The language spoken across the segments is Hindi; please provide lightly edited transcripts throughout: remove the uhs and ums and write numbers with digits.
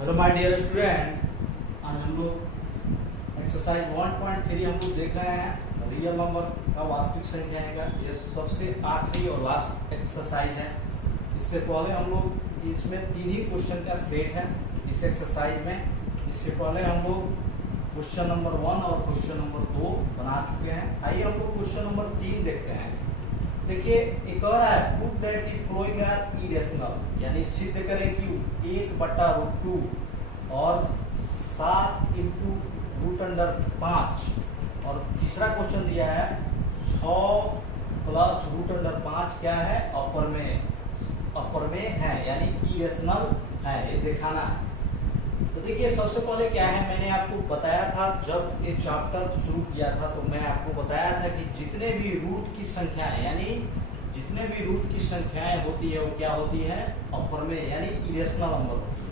हेलो माय डियर स्टूडेंट, आज हम लोग एक्सरसाइज 1.3 हम लोग देख रहे हैं। रियल नंबर का वास्तविक संख्या का ये सबसे आखिरी और लास्ट एक्सरसाइज है। इससे पहले हम लोग इसमें 3 ही क्वेश्चन का सेट है इस एक्सरसाइज में। इससे पहले हम लोग क्वेश्चन नंबर 1 और क्वेश्चन नंबर 2 बना चुके हैं। आइए हम लोग क्वेश्चन नंबर 3 देखते हैं। देखिए एक और है, prove that the following are irrational, यानी सिद्ध करें कि 1/√2 और 7 इंटू √5। और तीसरा क्वेश्चन दिया है 6 प्लस √5 क्या है, अपर में है, यानी इरेशनल है, ये दिखाना है। तो देखिए सबसे पहले क्या है, मैंने आपको बताया था जब ये चैप्टर शुरू किया था तो मैं आपको बताया था कि जितने भी रूट की संख्याएं, यानी जितने भी रूट की संख्याएं होती है वो क्या होती है, अपर में, यानी इरेशनल नंबर होती है।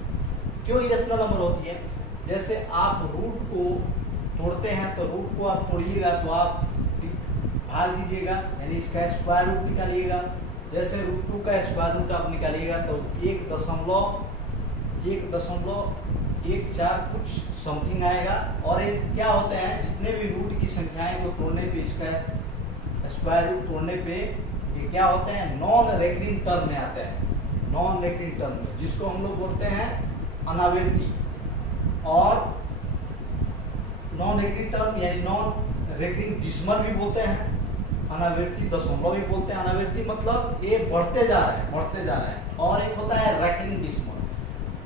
क्यों इरेशनल नंबर होती है? जैसे आप रूट को तोड़ते हैं तो रूट को आप तोड़िएगा तो आप भाग दीजिएगा, यानी इसका स्क्वायर रूट निकालिएगा। जैसे √2 का स्क्वायर रूट आप निकालिएगा तो 1.14 कुछ समथिंग आएगा। और ये क्या होते हैं, जितने भी रूट की संख्याएं को तोड़ने पे, इसका स्क्वायर रूट तोड़ने पे ये क्या होते हैं, नॉन रेकरिंग टर्म में आते हैं। नॉन रेकरिंग टर्म में, जिसको हम लोग बोलते हैं अनावृत्ति। और नॉन रेकरिंग टर्म यानी नॉन रेकरिंग डिसिमल भी बोलते हैं, अनावृत्ति दशमलव भी बोलते हैं। अनावृत्ति मतलब ये बढ़ते जा रहे हैं। और एक होता है रेकरिंग डिसिमल,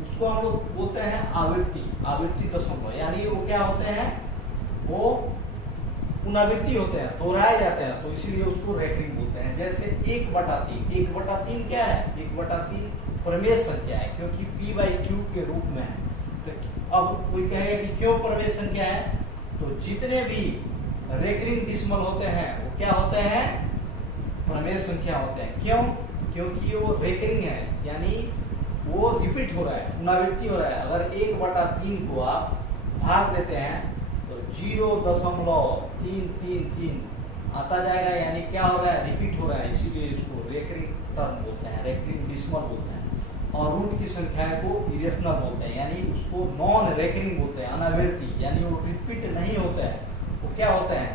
उसको हम लोग बोलते हैं आवृत्ति दशमलव, यानी वो क्या होते हैं, वो पुनरावृत्ति होते हैं, दोहराए जाते हैं, तो इसीलिए उसको रेकरिंग बोलते हैं। जैसे 1/3 क्या है, 1/3 प्रमेय संख्या है, क्योंकि p/q के रूप में है। तो अब कोई कहेगा कि क्यों प्रमेय संख्या है, तो जितने भी रेकरिंग डिसिमल होते हैं वो क्या होते हैं, प्रमेय संख्या होते हैं। क्यों? क्योंकि वो रेकरिंग है, यानी वो रिपीट हो रहा है, पुनरावृत्ति हो रहा है। अगर 1/3 को आप भाग देते हैं तो 0.333 आता जाएगा, यानी क्या हो रहा है, रिपीट हो रहा है, इसीलिए इसको रेकरिंग टर्म बोलते हैं, रेकरिंग डिसिमल बोलते हैं। और रूट की संख्या को इरेशनल बोलते हैं, यानी उसको नॉन रेकरिंग बोलते हैं, अनावृत्ति, यानी वो रिपीट नहीं होते हैं, वो क्या होते हैं,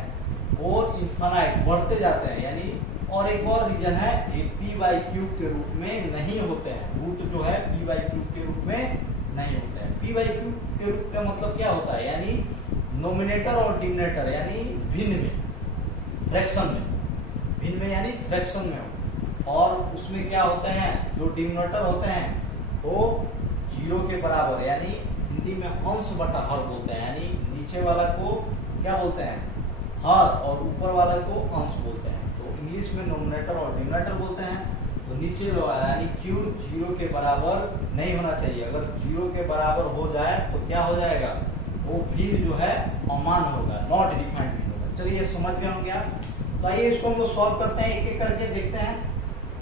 वो इनफाइनाइट बढ़ते जाते हैं। यानी और एक और रीजन है, ये p/q के रूप में नहीं होते हैं। रूट जो है p/q के रूप में नहीं होते हैं। p/q के रूप का मतलब क्या होता है, यानी नोमिनेटर और डिनोमिनेटर, यानी भिन्न में, फ्रैक्शन में यानी फ्रैक्शन में हो। और उसमें क्या होते हैं, जो डिनोमिनेटर होते हैं वो 0 के बराबर, यानी हिंदी में अंश बटा हर बोलते हैं, यानी नीचे वाला को क्या बोलते हैं, हर, और ऊपर वाला को अंश बोलते हैं। तो इंग्लिश में नोमिनेटर और डिनोमिनेटर बोलते हैं। तो नीचे वाला यानी q 0 के बराबर नहीं होना चाहिए। अगर 0 के बराबर हो जाए तो क्या हो जाएगा, वो भिन्न जो है अमान्य होगा, नॉट डिफाइंड भिन्न होगा। चलिए समझ गए हम क्या। तो आइए इसको हम लोग सॉल्व करते हैं, एक एक करके देखते हैं।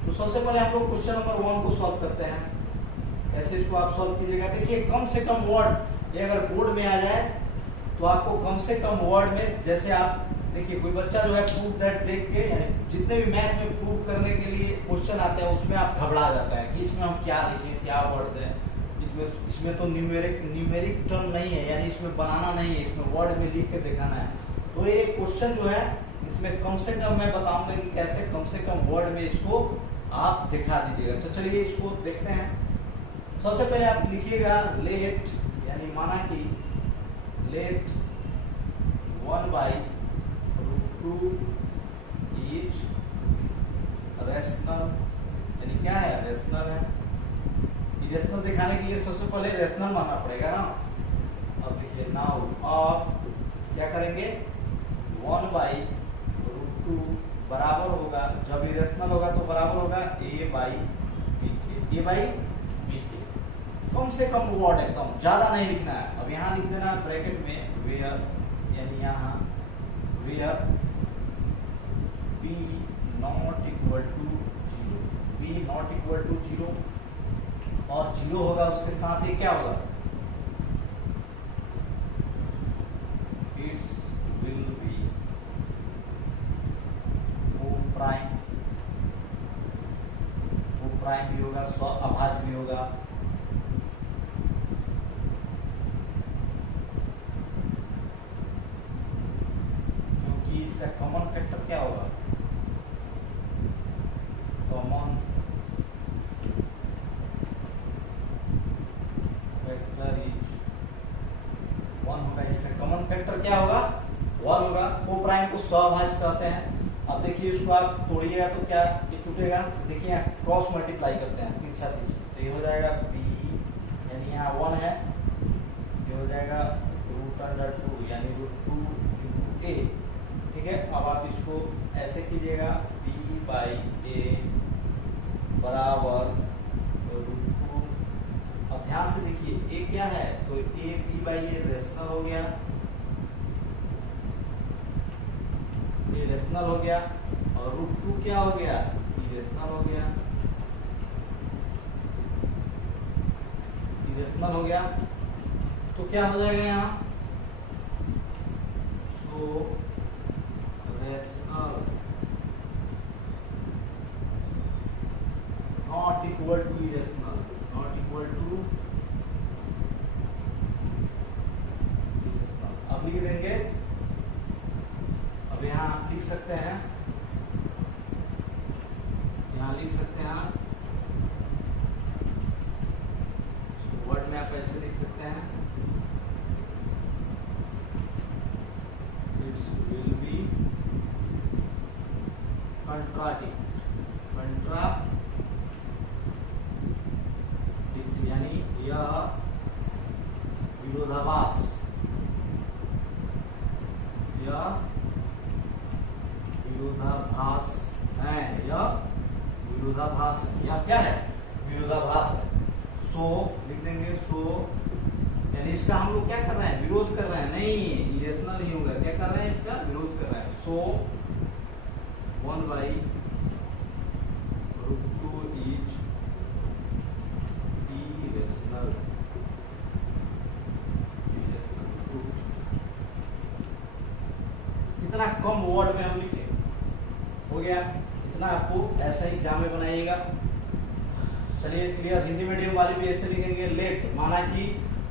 तो सबसे पहले हम लोग क्वेश्चन नंबर 1 को सॉल्व करते हैं। कैसे इसको आप सॉल्व कीजिएगा, देखिए कम से कम वर्ड, ये अगर बोर्ड में आ जाए तो आपको कम से कम वर्ड में, जैसे आप देखिए कोई बच्चा जो है प्रूव दैट देख के, यानी जितने भी मैथ में प्रूव करने के लिए क्वेश्चन आते हैं उसमें आप घबरा जाता है कि इसमें हम क्या लिखें, क्या वर्ड दें। इसमें तो न्यूमेरिक टर्म नहीं है, यानी इसमें बनाना नहीं है, इसमें वर्ड में लिख के दिखाना है। तो ये क्वेश्चन जो है इसमें कम से कम मैं बताऊंगा कि कैसे कम से कम वर्ड में इसको आप दिखा दीजिएगा। तो चलिए इसको देखते हैं। सबसे पहले आप लिखिएगा लेट, यानी माना कि लेट 1/√2 इज रेशनल, यानी क्या है, रेशनल है। इरेशनल दिखाने के लिए सबसे पहले रेशनल मानना पड़ेगा ना। अब देखिए नाउ आप क्या करेंगे, 1/√2 बराबर होगा, जब इरेशनल होगा तो बराबर होगा a/b के। कम से कम वर्ड, एकदम ज्यादा नहीं लिखना है। अब यहाँ लिख देना ब्रैकेट में वेयर, यानी यहाँ where b not equal to 0, और 0 होगा उसके साथ ही क्या होगा, it's will be o prime भी होगा, स्व अभाज्य भी होगा। स्वभाज्य कहते हैं। अब देखिए इसको आप तोड़िएगा तो क्या ये टूटेगा, तो देखिए यहाँ क्रॉस मल्टीप्लाई करते हैं तिरछा तिरछा, तो ये हो जाएगा b, यानी यहाँ 1 है, ये हो जाएगा √2 यानी √2 × a, ठीक है। अब आप इसको ऐसे कीजिएगा b/a बराबर √2। अब ध्यान से देखिए a क्या है, तो a b/a रेशनल हो गया, ये रेशनल हो गया, और √2 क्या हो गया, इरेशनल हो गया, इरेशनल हो गया। तो क्या हो जाएगा यहाँ, so rational not equal to irrational, not equal to irrational. अब लिख देंगे, अब यहाँ आप लिख सकते हैं, यहाँ लिख सकते हैं वर्ड में आप ऐसे लिख सकते हैं, इट्स विल बी कंट्राडिक्ट, यानी यह विरोधाभास, यह विरोधाभास है, यह विरोधाभास है, यह क्या है, विरोधाभास है। सो लिख देंगे, सो यानी इसका हम लोग क्या कर रहे हैं, विरोध कर रहे हैं, नहीं इरेशनल नहीं होगा, क्या कर रहे हैं, इसका विरोध कर रहे हैं। सो 1/√2 इज इरेशनल, कितना कम वर्ड में हम लिखे, हो गया इतना। आपको ऐसा ही एग्जाम में बनाइएगा। चलिए क्लियर, हिंदी मीडियम वाले भी ऐसे लिखेंगे, लेट माना कि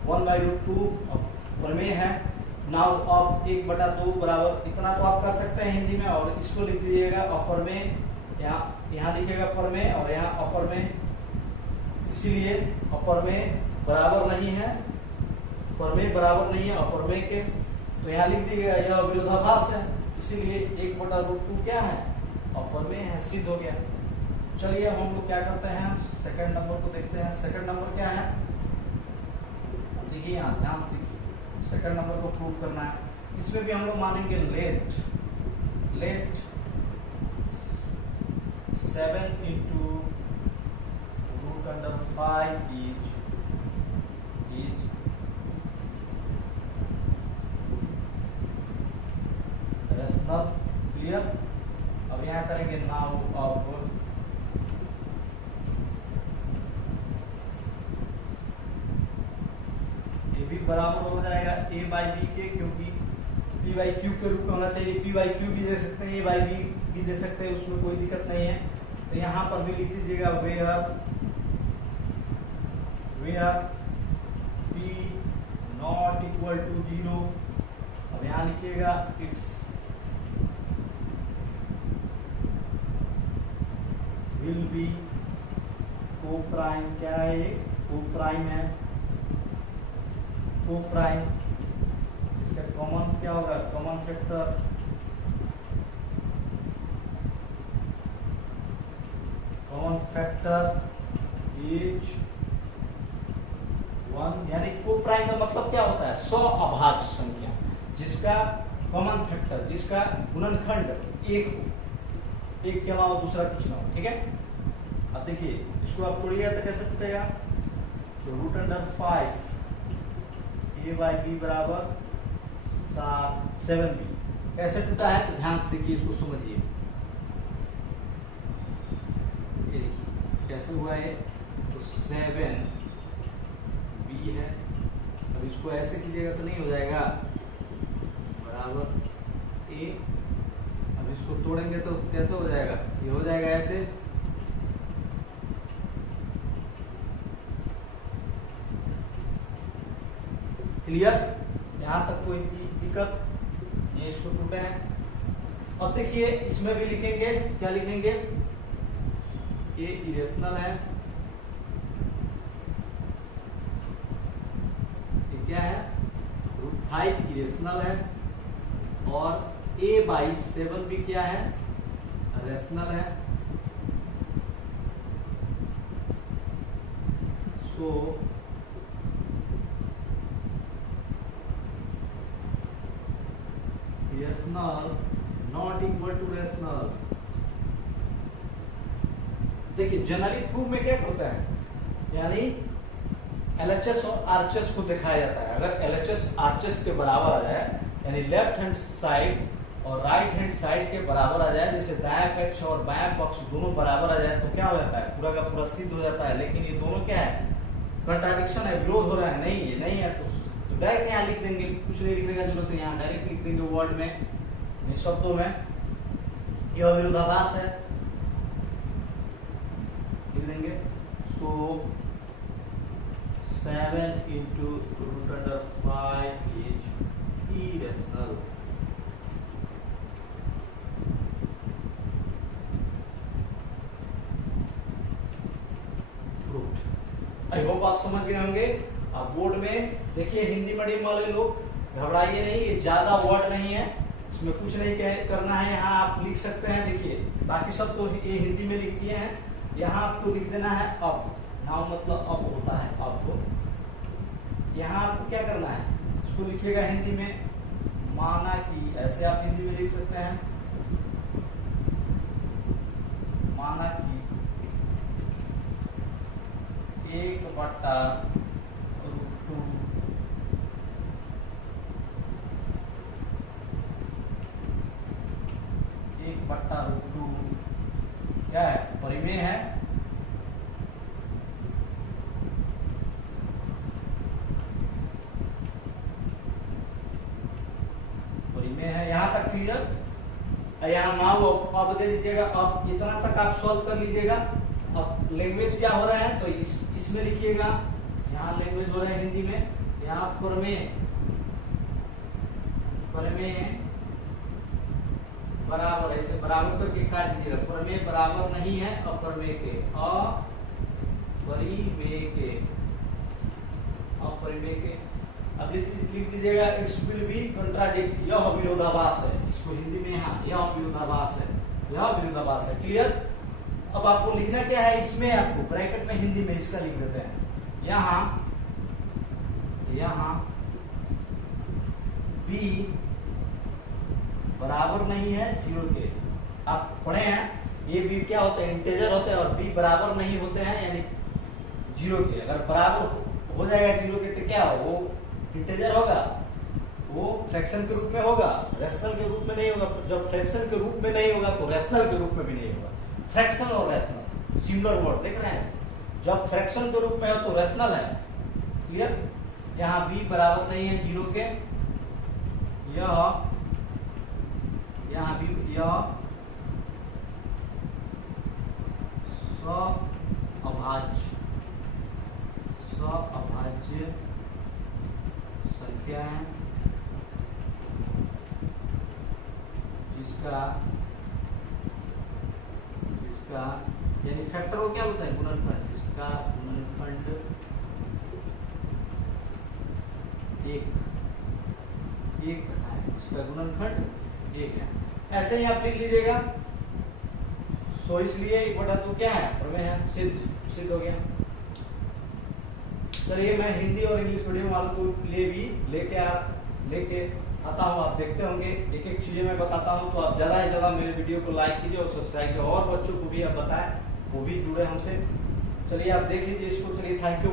1/√2 प्रमेय है, नाउ अब 1/2 बराबर, इतना तो आप कर सकते हैं हिंदी में, और इसको लिख दीजिएगा अपर में, यहाँ लिखेगा पर में और यहाँ अपर में, इसीलिए अपर में बराबर नहीं है, पर में बराबर नहीं है अपर में के, तो यहाँ लिख दीजिएगा यह विरोधाभास है, इसीलिए 1/√2 क्या है, अपर में है, सिद्ध हो गया। चलिए अब हम लोग क्या करते हैं, सेकंड नंबर को देखते हैं। सेकंड नंबर क्या है, देखिए यहाँ ध्यान से देखिए, सेकंड नंबर को प्रूव करना है। इसमें भी हम लोग मानेंगे लेट 7 × √5 is रेशनल, क्लियर। अब यहाँ करेंगे नाउ, अब ये भी बराबर हो जाएगा a/b के, क्योंकि p/q के रूप में होना चाहिए, p/q भी दे सकते हैं, a/b भी दे सकते हैं, उसमें कोई दिक्कत नहीं है। तो यहाँ पर भी लिख दीजिएगा where p not equal to 0। अब यहाँ लिखिएगा it's will be coprime, क्या है ये, को प्राइम है, को प्राइम, इसका कॉमन क्या होगा, कॉमन फैक्टर इज 1, यानी को प्राइम का मतलब क्या होता है, स्वअभाज्य संख्या जिसका कॉमन फैक्टर, जिसका गुणनखंड एक हो, एक के अलावा दूसरा कुछ ना हो, ठीक है। अब देखिए इसको आप तोड़िएगा तो कैसे टूटेगा, तो √5 a/b बराबर 7b, कैसे टूटा है, तो ध्यान से देखिए, इसको समझिए, ये देखिए कैसे हुआ है, तो 7b है। अब इसको ऐसे कीजिएगा तो नहीं हो जाएगा, बराबर a, अब इसको तोड़ेंगे तो कैसे हो जाएगा, ये हो जाएगा ऐसे, क्लियर, यहाँ तक कोई दिक्कत, ये इसको टूटे हैं। अब देखिए इसमें भी लिखेंगे, क्या लिखेंगे, ये इरेशनल है, ये क्या है, √5 इरेशनल है, और A/7 भी क्या है, रेशनल है। So rational not equal to rational. देखिए जनरली प्रूफ में क्या होता है, यानी LHS और RHS को दिखाया जाता है। अगर LHS RHS के बराबर आ जाए, यानी लेफ्ट हैंड साइड और राइट हैंड साइड के बराबर आ जाए, जैसे दायां पक्ष और बायां पक्ष दोनों बराबर आ जाए, तो क्या हो जाता है, पूरा का पूरा सिद्ध हो जाता है। लेकिन ये दोनों क्या है, कंट्राडिक्शन है, विरोध हो रहा है, नहीं ये नहीं है, तो डायरेक्ट यहाँ लिख देंगे, कुछ नहीं लिखने का जरूरत है, यहाँ डायरेक्ट लिख देंगे वर्ड में, शब्दों में, यह विरोधाभास है, लिख देंगे। सो 7 into √5 is irrational। I hope आप समझ गए होंगे। आप बोर्ड में देखिए, हिंदी मीडियम वाले लोग घबराइए नहीं, ये ज्यादा वर्ड नहीं है, इसमें कुछ नहीं करना है, यहाँ आप लिख सकते हैं। देखिए बाकी सब तो ये हिंदी में लिख दिए हैं, यहाँ आपको लिख देना है अब। नाउ मतलब अब होता है, अब यहाँ आपको क्या करना है, इसको लिखिएगा हिंदी में, माना कि, ऐसे आप हिंदी में लिख सकते हैं, माना कि 1/√2 1/√2 क्या है, परिमेय है, यहाँ तक क्लियर। यहाँ नाउ अब दे दीजिएगा, अब इतना तक आप सॉल्व कर लीजिएगा। अब लैंग्वेज क्या हो रहा है, तो इसमें लिखिएगा, यहाँ लैंग्वेज हो रहा है हिंदी में, यहाँ प्रमेय बराबर, ऐसे बराबर करके काट दीजिएगा, प्रमेय बराबर नहीं है अपरिमेय के, अपरिमेय के। अब लिख दीजिएगा इट्स विल बी कंट्राडिक्ट, यह विरोधाभास है, इसको हिंदी में यहाँ यह विरोधाभास है, क्लियर। अब आपको लिखना क्या है, इसमें आपको ब्रैकेट में हिंदी में इसका लिख देते हैं, यहाँ b बराबर नहीं है 0 के। आप पढ़े हैं, ये b क्या होते हैं, इंटीजर होते हैं, और b बराबर नहीं होते हैं, यानी 0 के। अगर बराबर हो जाएगा 0 के तो क्या हो, वो इंटीजर होगा, वो फ्रैक्शन के रूप में होगा, रेशनल के रूप में नहीं होगा। जब फ्रैक्शन के रूप में नहीं होगा तो रेशनल के रूप में भी नहीं होगा। फ्रैक्शन और रेशनल सिमिलर वर्ड, देख रहे हैं, जब फ्रैक्शन के रूप में हो तो रेशनल है, क्लियर। यहाँ b बराबर नहीं है 0 के, यहाँ भी यह अभाज्य संख्या है, जिसका यानी फैक्टर को क्या होता है, गुणनखंड, इसका गुणनखंड 1 है, इसका गुणनखंड 1 है। ऐसे ही आप लिख लीजिएगा। सो इसलिए 1/2 क्या है, प्रमेय है, सिद्ध हो गया। चलिए मैं हिंदी और इंग्लिश मीडियम वालों को लिए भी लेके आता हूँ, आप देखते होंगे, एक एक चीजें मैं बताता हूँ, तो आप ज्यादा से ज्यादा मेरे वीडियो को लाइक कीजिए और सब्सक्राइब कीजिए, और बच्चों को भी आप बताएं, वो भी जुड़े हमसे। चलिए आप देख लीजिए इसको, चलिए थैंक यू।